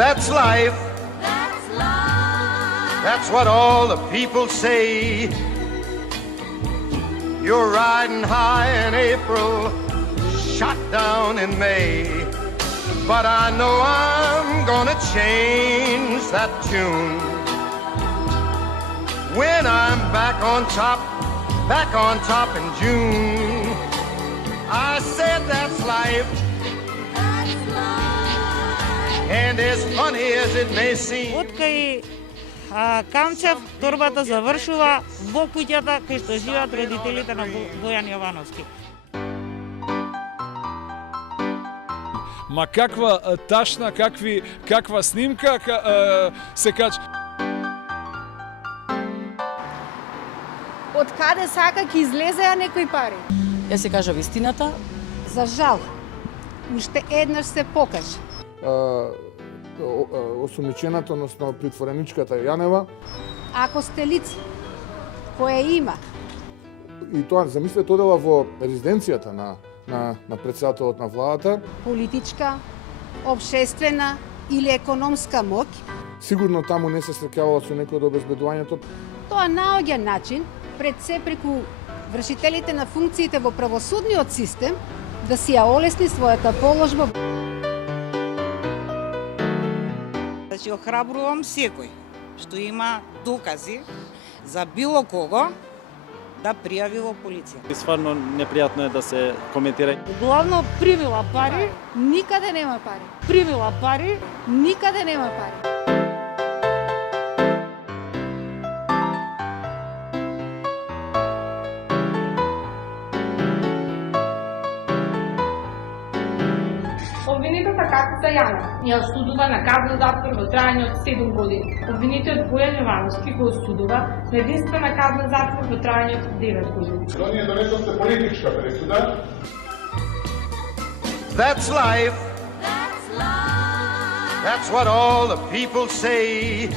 That's life. That's what all the people say. You're riding high in April, shot down in May. But I know I'm gonna change that tune when I'm back on top in June. I said that's life. And as funny as it may seem. Откај Камчев, торбата завршува во куќата кај што живеат родителите на Бојан Јовановски. Ма каква ташна, каква снимка се кача. Од каде сака ќе излезеа некои пари? Ја се кажа вистината. За жал, уште еднаш се покажа. Осумничената, односно притвореничката Јанева. Ако сте лице кое има И тоа, замислете, одела во резиденцијата на председателот на владата. политичка, општествена или економска моќ, Сигурно таму не се стрекавала со некој од обезбедувањето. тоа наоѓа начин пред се преку вршителите на функциите во правосудниот систем да си ја олесни својата положба. Значи, охрабрувам секој што има докази за било кого да пријави во полиција. Стварно непријатно е да се коментира. Главно примила пари, Никаде нема пари. примила пари, Никаде нема пари. Обвинетата Катица Јанев ја осудува на казна затвор во трајање од 7 години. Обвинетиот Бојан Јовановски го осудува на единствена казна затвор во трајање од 9 години. Ние донесовте политичка пресуда. That's life. That's what all the people say.